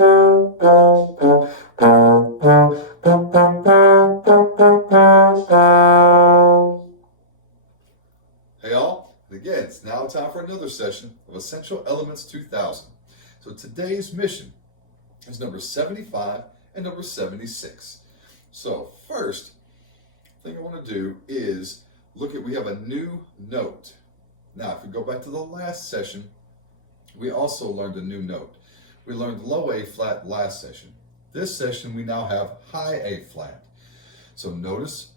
Hey all, and again, it's now time for another session of Essential Elements 2000. So today's mission is number 75 and number 76. So first thing I want to do is look at, we have a new note. Now, if we go back to the last session, we also learned a new note. We learned low A flat last session. This session, we now have high A flat. So notice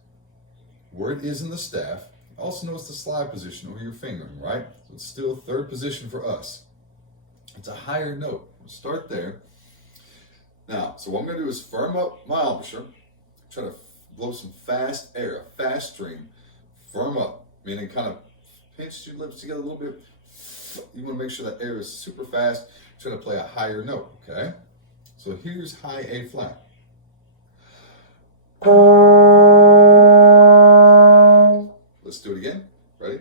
where it is in the staff. Also notice the slide position or your fingering, right? So it's still third position for us. It's a higher note. We'll start there. Now, so what I'm going to do is firm up my embouchure, try to blow some fast air, a fast stream. Firm up, meaning kind of pinch your lips together a little bit. You want to make sure that air is super fast. Try to play a higher note, okay? So here's high A flat. Let's do it again. Ready?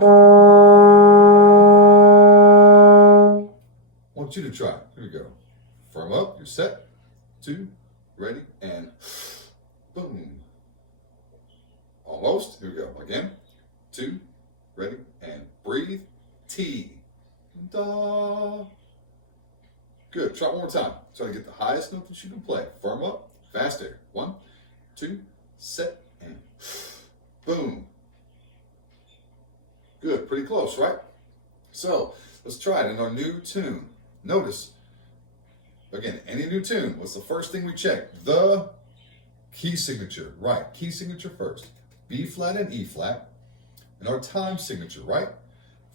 I want you to try. Here we go. Firm up. You're set. 2, ready, and boom. Almost. Here we go. Again. 2, ready, and breathe. T. Da. Good. Try it one more time. Try to get the highest note that you can play. Firm up. Fast air. 1, 2, set, and boom. Good. Pretty close, right? So let's try it in our new tune. Notice, again, any new tune, what's the first thing we check? The key signature, right? Key signature first. B flat and E flat. And our time signature, right?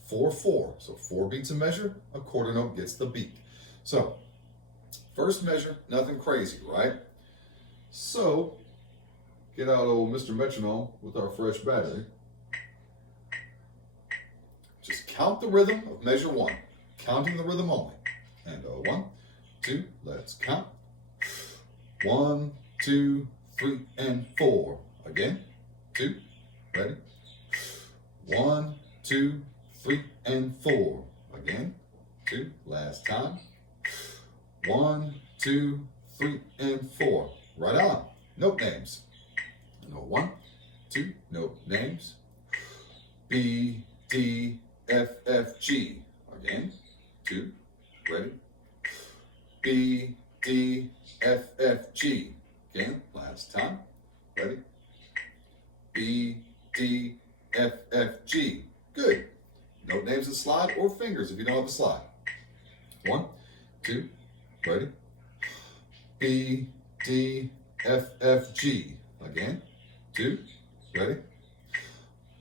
4/4. So 4 beats a measure, a quarter note gets the beat. So first measure, nothing crazy, right? So get out old Mr. Metronome with our fresh battery. Just count the rhythm of measure 1. Counting the rhythm only. And 1, 2, let's count. 1, 2, 3, and 4. Again. 2, ready. 1, 2, 3, and 4. Again. 2, last time. 1, 2, 3, and 4. Right on. Note names. Note 1, 2, note names. B, D, F, F, G. Again. 2, ready. B, D, F, F, G. Again, last time. Ready. B, D, F, F, G. Good. Note names and slide or fingers if you don't have a slide. 1, 2, ready. B, D, F, F, G. Again. 2, ready.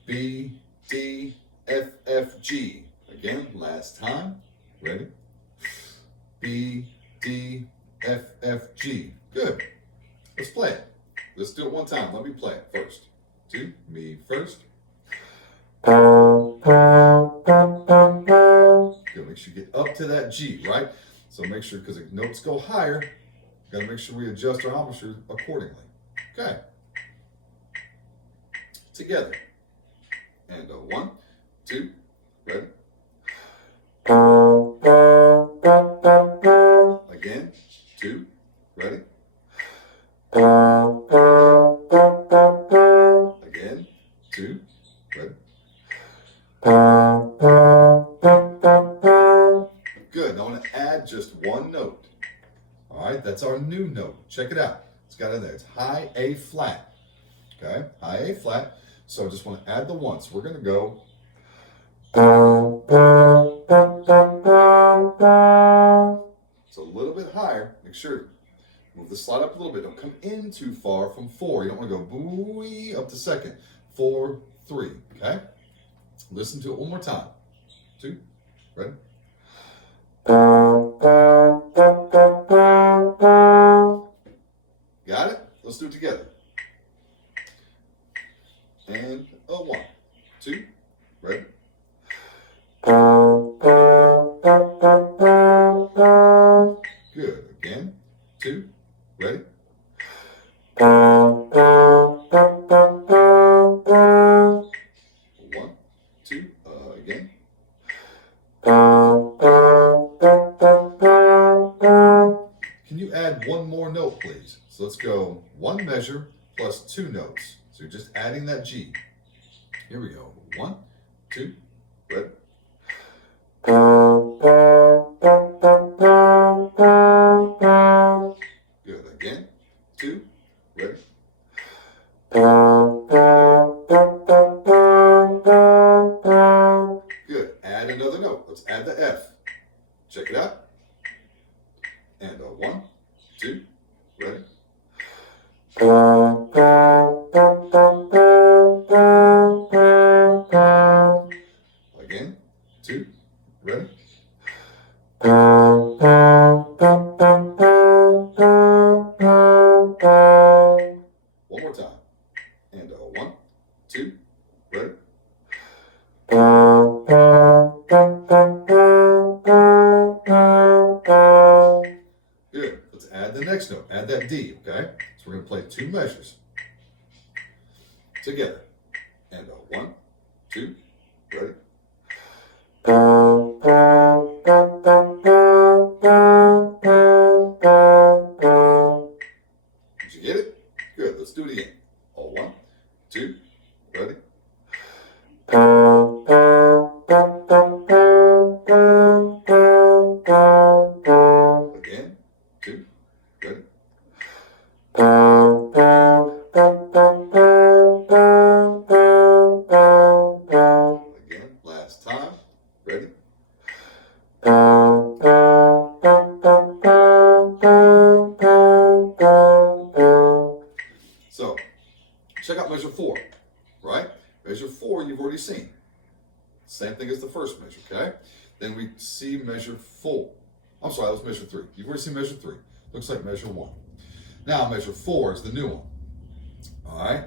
B, D, F, F, G. Again, last time. Ready. B, D, F, F, G. Good. Let's play it. Let's do it one time. Let me play it first. 2, me first. Good. Make sure you get up to that G, right? So make sure, because the notes go higher, got to make sure we adjust our embouchure accordingly. Okay. Together. And 1, 2, ready. Again, 2, ready. Again, 2, ready. Good. Now I want to add just one note. All right, that's our new note. Check it out. It's got in there. It's high A flat. Okay, high A flat. So I just want to add the one. So we're going to go. It's a little bit higher. Make sure move the slide up a little bit. Don't come in too far from 4. You don't want to go booey up to second. 4, 3. Okay. Listen to it one more time. 2, ready. Got it? Let's do it together. And 1, 2, ready. Good. Again. 2, ready. 1, 2, again. you add one more note, please? So let's go one measure plus two notes. So you're just adding that G. Here we go. 1, 2, ready? Good. Again. 2, ready? Good. Add another note. Let's add the F. Check it out. And 1, 2, ready? Again, 2, ready? One more time. And 1, 2, ready? Good. Let's add the next note. Add that D, okay? So we're going to play two measures together. And 1, 2, ready? Did you get it? Good. Let's do it again. 1, 2, ready? Again, 2, ready? Again, last time. Ready? So, check out measure 4, right? Measure 4 you've already seen. Same thing as the first measure, okay? Then we see measure 4. I'm sorry, that was measure 3. You've already seen measure 3. Looks like measure 1. Now measure 4 is the new one. All right?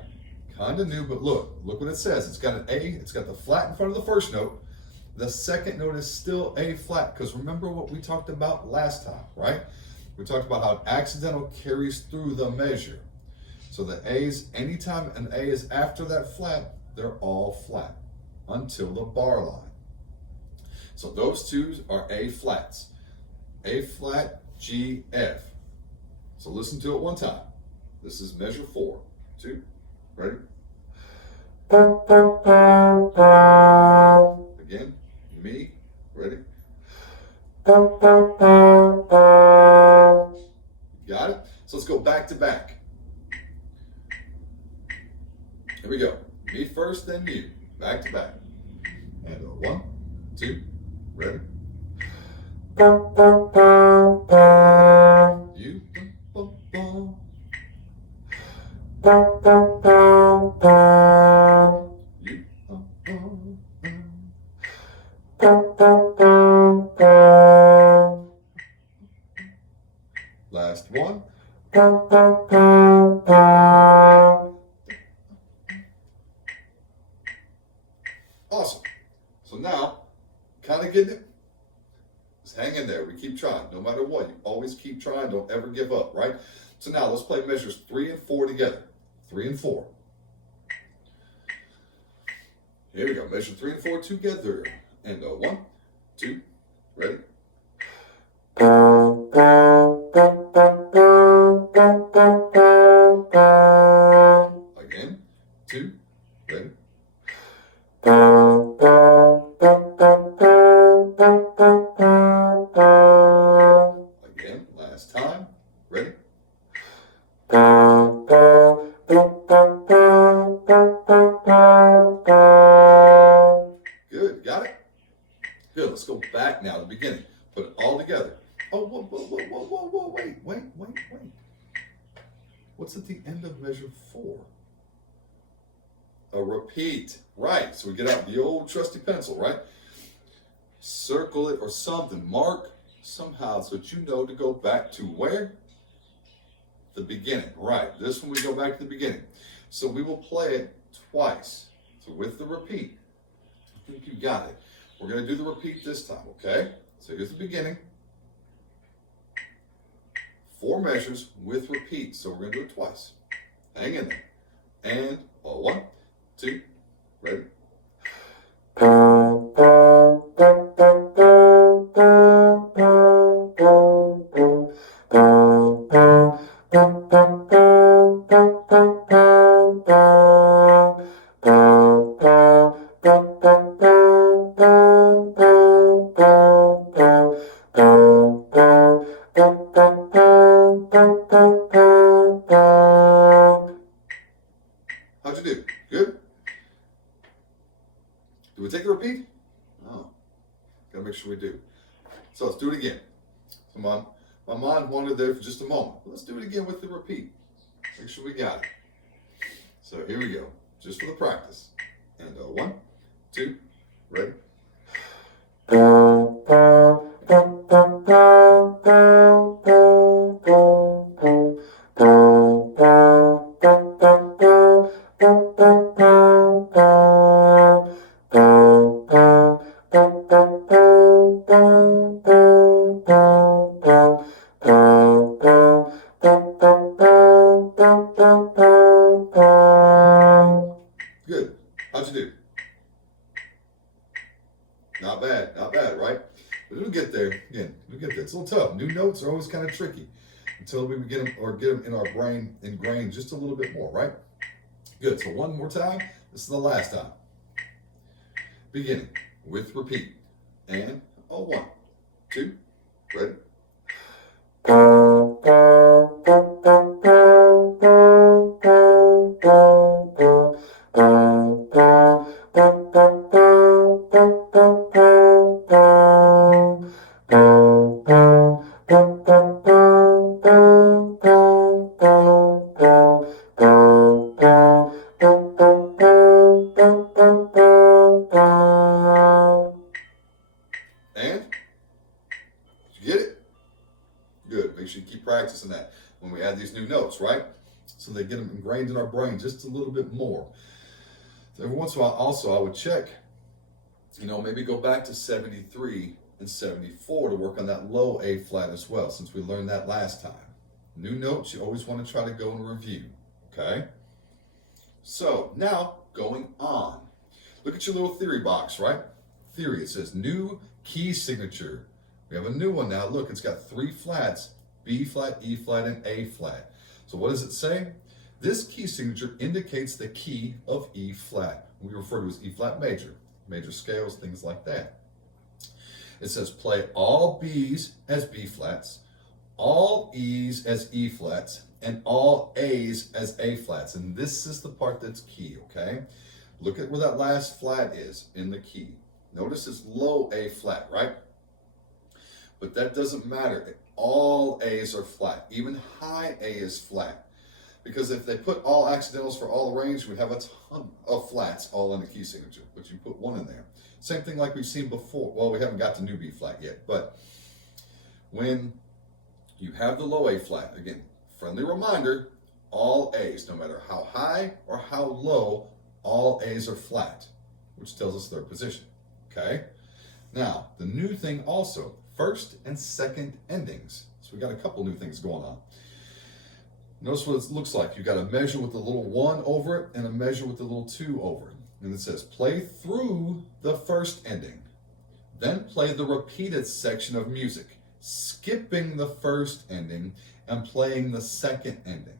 Kind of new, but look what it says. It's got an A, it's got the flat in front of the first note. The second note is still A flat, because remember what we talked about last time, right? We talked about how accidental carries through the measure. So the A's, anytime an A is after that flat, they're all flat until the bar line. So those two are A flats. A flat, G, F. So listen to it one time. This is measure 4. 2, ready? Again, me, ready? Got it? So let's go back to back. Here we go. Me first, then you. Back to back. And 1, 2, ready? You. Last one. Awesome. So now, kind of getting it? Just hang in there. We keep trying. No matter what, you always keep trying. Don't ever give up, right? So now let's play measures 3 and 4 together. 3 and 4. Here we go. Measure 3 and 4 together. And 1, 2, ready? Again, 2, ready? Again, last time, ready? Good, got it? Good, let's go back now to the beginning. Put it all together. Oh, whoa, wait. What's at the end of measure 4? A repeat, right? So we get out the old trusty pencil, right? Circle it or something, mark somehow so that you know to go back to where? The beginning, right? This one we go back to the beginning. So we will play it twice. So with the repeat, I think you got it. We're going to do the repeat this time, okay? So here's the beginning. 4 measures with repeat. So we're going to do it twice. Hang in there. And 1, 2, ready? My mind wandered there for just a moment. Let's do it again with the repeat. Make sure we got it. So here we go, just for the practice. And 1, 2, ready? Good. How'd you do? Not bad, right? But we'll get there. Again, we'll get there. It's a little tough. New notes are always kind of tricky until we get them in our brain ingrained just a little bit more, right? Good. So one more time. This is the last time. Beginning with repeat. And 1, 2, ready? And did you get it? Good. Make sure you keep practicing that when we add these new notes, right? So they get them ingrained in our brain just a little bit more. So every once in a while, also, I would check, maybe go back to 73 and 74 to work on that low A flat as well, since we learned that last time. New notes, you always want to try to go and review, okay? So now, going on. Look at your little theory box, right? Theory, it says new key signature. We have a new one now. Look, it's got 3 flats, B flat, E flat, and A flat. So what does it say? This key signature indicates the key of E flat. We refer to as E flat major, major scales, things like that. It says play all B's as B flats, all E's as E flats, and all A's as A flats. And this is the part that's key, okay? Look at where that last flat is in the key. Notice it's low A flat, right? But that doesn't matter. All A's are flat. Even high A is flat. Because if they put all accidentals for all the range, we'd have a ton of flats all in the key signature. But you put one in there. Same thing like we've seen before. Well, we haven't got to new B flat yet. But when you have the low A flat, again, friendly reminder, all A's, no matter how high or how low, all A's are flat, which tells us their position. Okay? Now, the new thing also, first and second endings. So we got a couple new things going on. Notice what it looks like. You got a measure with a little 1 over it and a measure with a little 2 over it. And it says play through the first ending. Then play the repeated section of music, skipping the first ending and playing the second ending.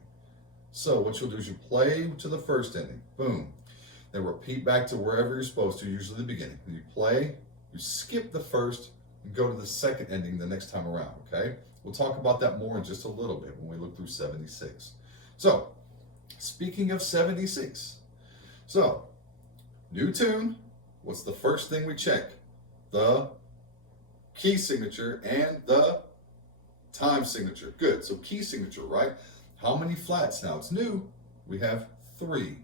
So what you'll do is you play to the first ending. Boom. Then repeat back to wherever you're supposed to, usually the beginning. When you play, you skip the first and go to the second ending the next time around, okay? We'll talk about that more in just a little bit when we look through 76. So, speaking of 76. So, new tune, what's the first thing we check? The key signature and the time signature. Good, so key signature, right? How many flats now? It's new. We have 3.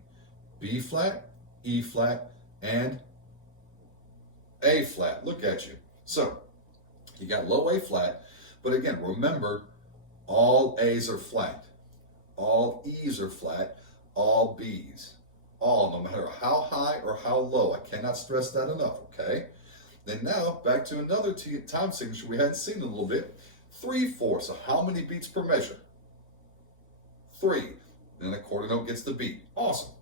B flat, E flat, and A flat. Look at you. So, you got low A flat, but again, remember, all A's are flat. All E's are flat. All B's. All, no matter how high or how low. I cannot stress that enough, okay? Then now, back to another time signature we hadn't seen in a little bit. 3/4. So how many beats per measure? 3. Then the quarter note gets the beat. Awesome.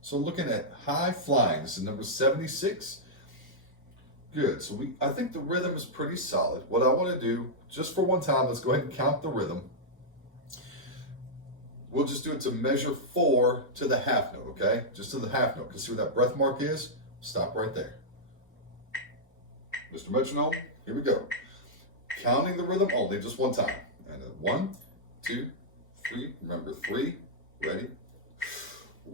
So looking at high flying, this is number 76. Good, so I think the rhythm is pretty solid. What I want to do, just for one time, let's go ahead and count the rhythm. We'll just do it to measure 4 to the half note, okay? Just to the half note. Because see where that breath mark is? Stop right there. Mr. Metronome, here we go. Counting the rhythm only, just one time. And 1, 2, 3. Remember 3. Ready?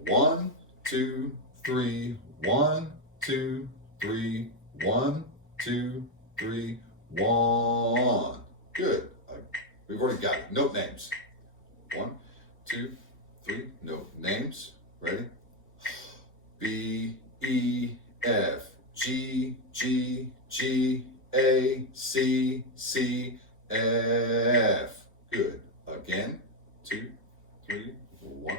1, 2, 3. 1, 2, 3. 1, 2, 3, 1. Good. We've already got it. Note names. 1, 2, 3. Note names. Ready? B, E, F, G, G, G, A, C, C, F. Good. Again. 2, 3, 1.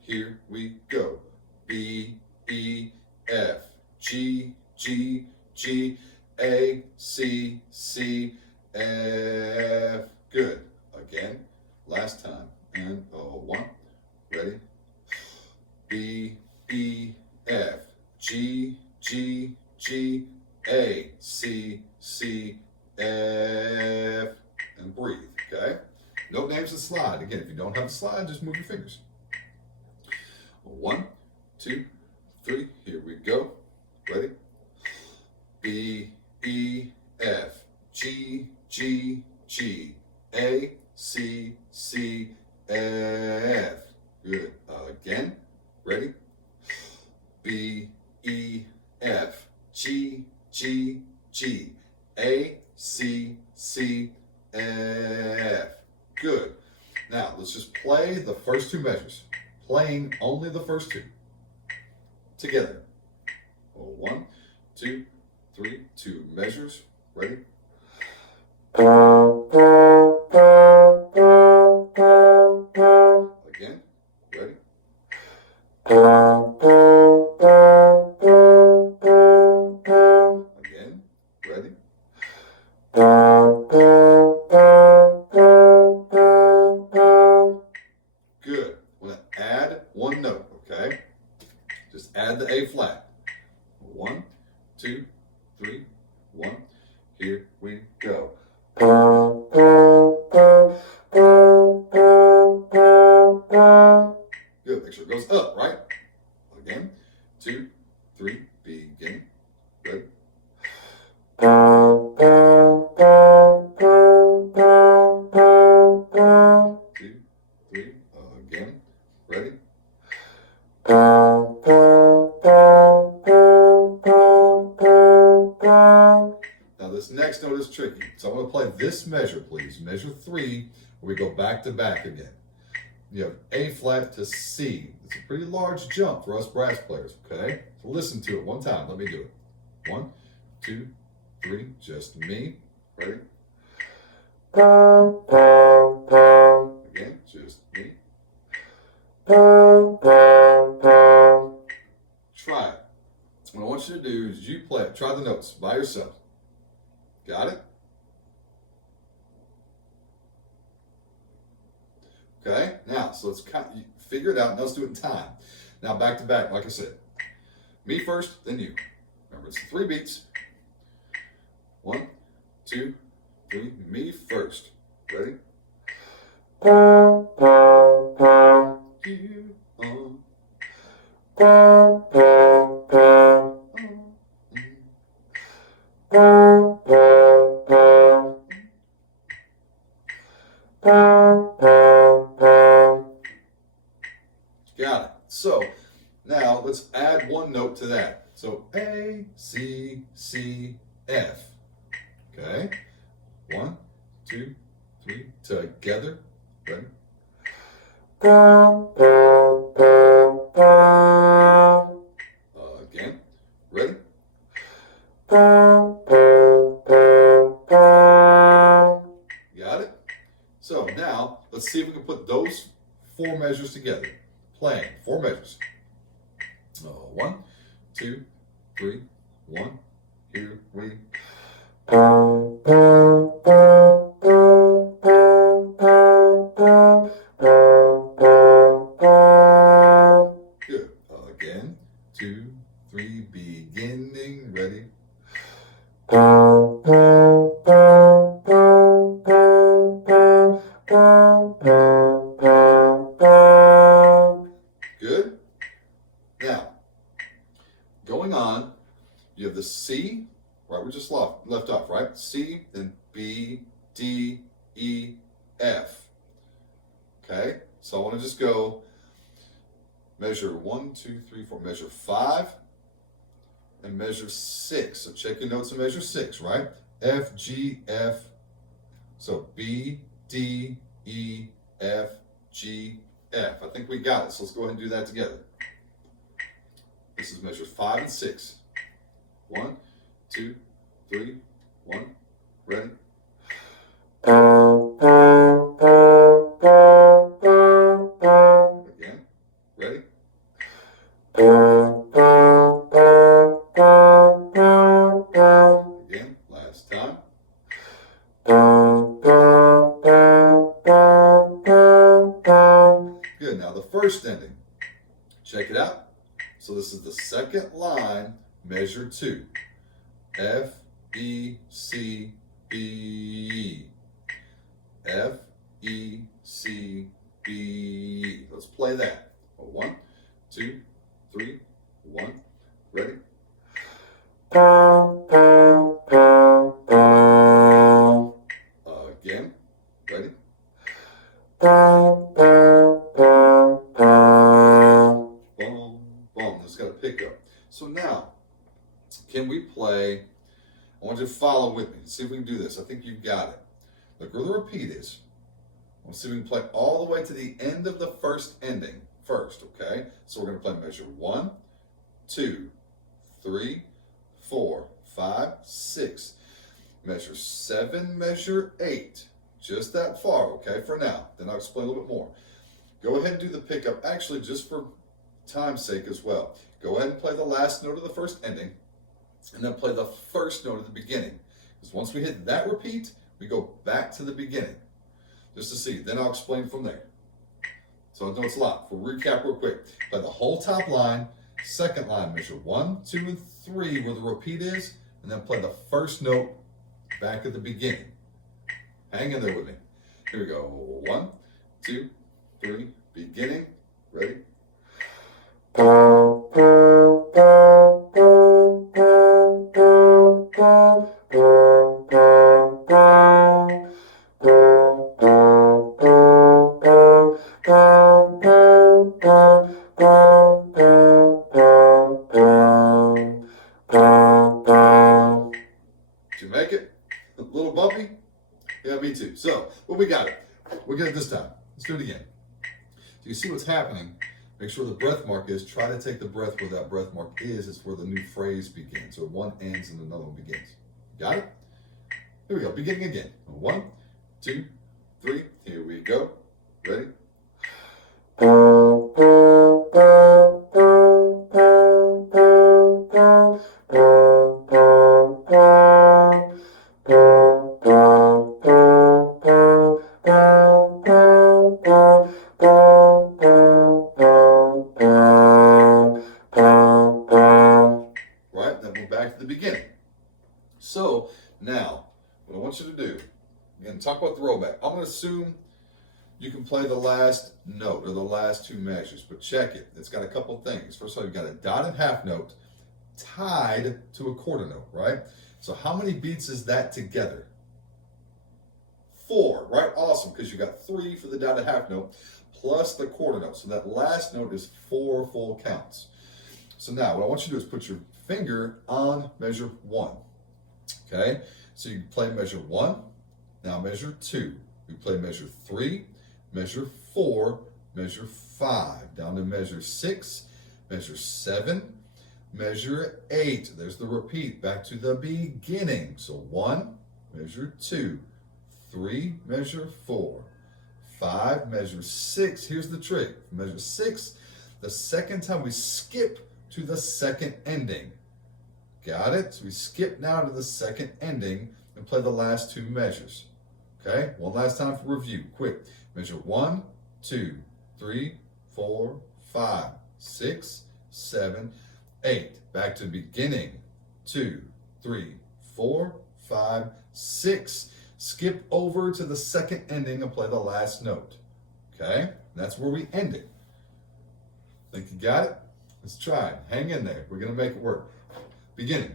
Here we go. B, E, F, G, G, G, A, C, C, F. Good. Again. Last time. And 1. Ready? B, E, F, G, G, G, A, C, C, F. And breathe. Okay? Note names and slide. Again, if you don't have the slide, just move your fingers. 1, 2, 3. Here we go. Ready? B, E, F, G, G, G, A, C, C, F. Good. Again. Ready? B, E, F, G, G, G, A, C, C, F. Good. Now, let's just play the first two measures. Playing only the first two. Together. 1, 2, 3. 2 measures. Ready? Again. Ready? Again. Ready? Good. I'm going to add one note, okay? Just add the A flat. 1, 2, 3, 1. Here we go. Good. Make sure it goes up, right? Again. 2, 3, begin. Ready? Two, three, again. Ready? Now this next note is tricky. So I'm going to play this measure, please. Measure 3, where we go back to back again. You have A flat to C. It's a pretty large jump for us brass players, okay? So listen to it one time. Let me do it. 1, 2, 3, just me. Ready? Again, just me. Try it. What I want you to do is you play it. Try the notes by yourself. Got it? Okay, now, so let's figure it out. Now let's do it in time. Now, back to back, like I said. Me first, then you. Remember, it's 3 beats. 1, 2, 3. Me first. Ready? You got it. So now let's add one note to that. So A, C, C, F. Okay. 1, 2, 3. Together. Ready? Again. Ready? Got it? So now let's see if we can put those 4 measures together. Playing 4 measures. 1, 2, 3, 1. Here we Good. Again. 2, 3, beginning. Ready? Good. Now, going on, you have the C, right? We just left off, right? C, then B, D, E, F. Okay? So I want to just go measure 1, 2, 3, 4, measure 5, and measure 6. So check your notes and measure 6, right? F, G, F. So B, D, E, F, G, F. I think we got it, so let's go ahead and do that together. This is measures 5 and 6. 1, 2, 3, 1. Ready? Again. Ready? Again. Last time. Good. Now the first ending. Check it out. So this is the second line, measure 2. F, E, C, B, E. F, E, C, B, E. Let's play that. 1, 2, 3, 1. Ready? Again. Ready? Boom, boom. It's got a pickup. So now, can we play? I want you to follow with me. See if we can do this. I think you've got it. Look where the repeat is. Let's see if we can play all the way to the end of the first ending first, okay? So we're going to play measure 1, 2, 3, 4, 5, 6. Measure 7, measure 8. Just that far, okay, for now. Then I'll explain a little bit more. Go ahead and do the pickup, actually, just for time's sake as well. Go ahead and play the last note of the first ending, and then play the first note of the beginning. Because once we hit that repeat, we go back to the beginning. Just to see. Then I'll explain from there. So I know it's a lot. We'll recap real quick. Play the whole top line, second line, measure 1, 2, and 3 where the repeat is, and then play the first note back at the beginning. Hang in there with me. Here we go. 1, 2, 3, beginning. Ready? Did you make it? A little bumpy? Yeah, me too. So, well, we got it. We'll get it this time. Let's do it again. So you see what's happening. Make sure the breath mark is, try to take the breath where that breath mark is. It's where the new phrase begins. So one ends and another one begins. Got it? Here we go. Beginning again. 1, 2, 3. Here we go. Ready? Back to the beginning. So now, what I want you to do, again, talk about the rollback. I'm going to assume you can play the last note or the last 2 measures, but check it. It's got a couple things. First of all, you've got a dotted half note tied to a quarter note, right? So how many beats is that together? 4, right? Awesome, because you got 3 for the dotted half note plus the quarter note. So that last note is 4 full counts. So now what I want you to do is put your finger on measure 1. Okay? So you play measure 1, now measure 2. We play measure 3, measure 4, measure 5, down to measure 6, measure 7, measure 8. There's the repeat, back to the beginning. So 1, measure 2, 3, measure 4, 5, measure 6. Here's the trick. Measure 6, the second time we skip to the second ending. Got it? So we skip now to the second ending and play the last 2 measures. Okay? One last time for review. Quick. Measure 1, 2, 3, 4, 5, 6, 7, 8. Back to the beginning. 2, 3, 4, 5, 6. Skip over to the second ending and play the last note. Okay? That's where we end it. Think you got it? Let's try it. Hang in there. We're going to make it work. Beginning.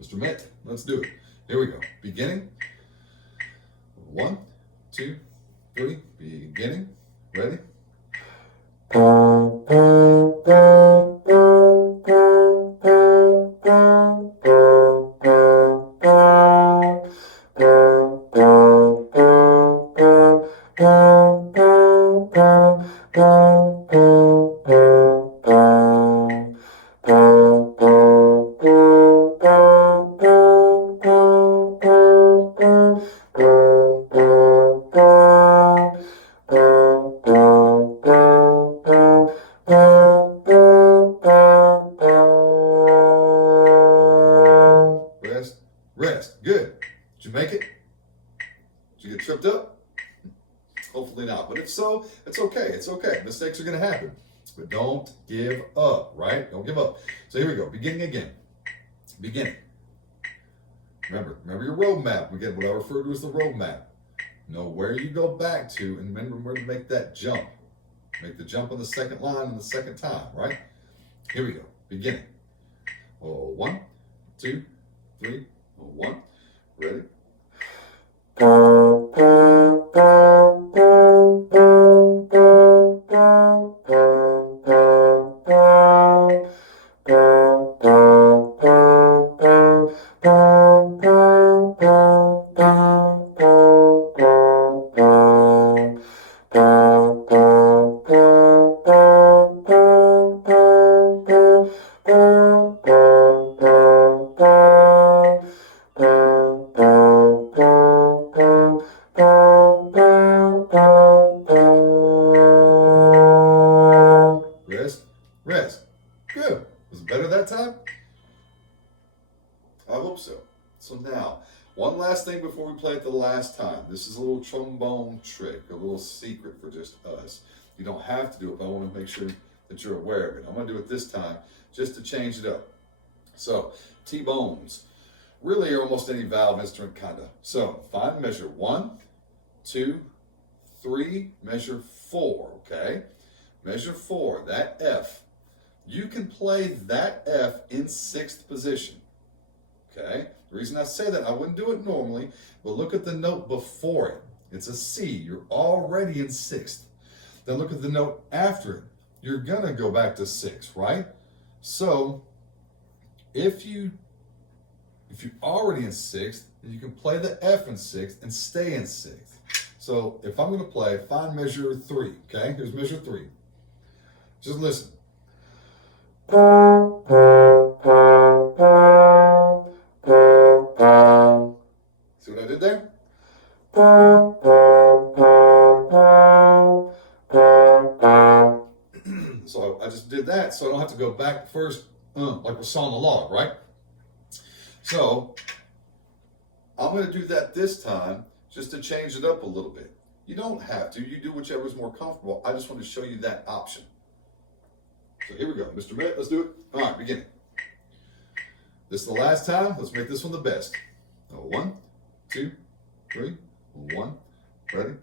Mr. Mitt, let's do it. Here we go. Beginning. 1, 2, 3. Beginning. Ready? Rest, rest. Good. Did you make it? Did you get tripped up? Hopefully not. But if so, it's okay. It's okay. Mistakes are going to happen. But don't give up, right? Don't give up. So here we go. Beginning again. Beginning. Remember your roadmap. Again, what I refer to as the roadmap. Know where you go back to and remember where to make that jump. Make the jump on the second line and the second time, right? Here we go. Beginning. Oh, 1, 2, 3, 1. Ready? Rest, rest. Good. Was it better that time? I hope so. So now, one last thing before we play it the last time. This is a little trombone trick, a little secret for just us. You don't have to do it, but I want to make sure that you're aware of it. I'm going to do it this time just to change it up. So, T-bones really are almost any valve instrument, kind of. So, find measure 1, 2, 3, measure 4, okay? Measure 4, that F. You can play that F in 6th position, okay? The reason I say that, I wouldn't do it normally, but look at the note before it. It's a C. You're already in 6th. Then look at the note after it. You're going to go back to 6, right? So, if you're already in 6th, you can play the F in 6th and stay in 6th. So, if I'm going to play, find measure 3, okay? Here's measure 3. Just listen. See what I did there? So I just did that so I don't have to go back first like we saw on the log, right? So I'm going to do that this time just to change it up a little bit. You don't have to. You do whichever is more comfortable. I just want to show you that option. So here we go. Mr. Mitt, let's do it. All right, beginning. This is the last time. Let's make this one the best. 1, 2, 3, 1. Ready?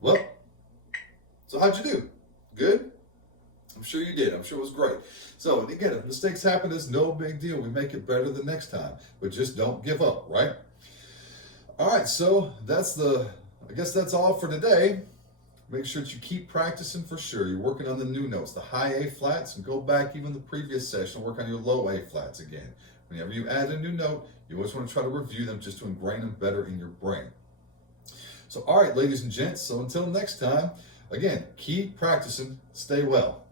Well, so how'd you do? Good? I'm sure you did. I'm sure it was great. So, and again, if mistakes happen, it's no big deal. We make it better the next time. But just don't give up, right? All right, so I guess that's all for today. Make sure that you keep practicing for sure. You're working on the new notes, the high A flats, and go back even the previous session, work on your low A flats again. Whenever you add a new note, you always want to try to review them just to ingrain them better in your brain. So, all right, ladies and gents, so until next time, again, keep practicing. Stay well.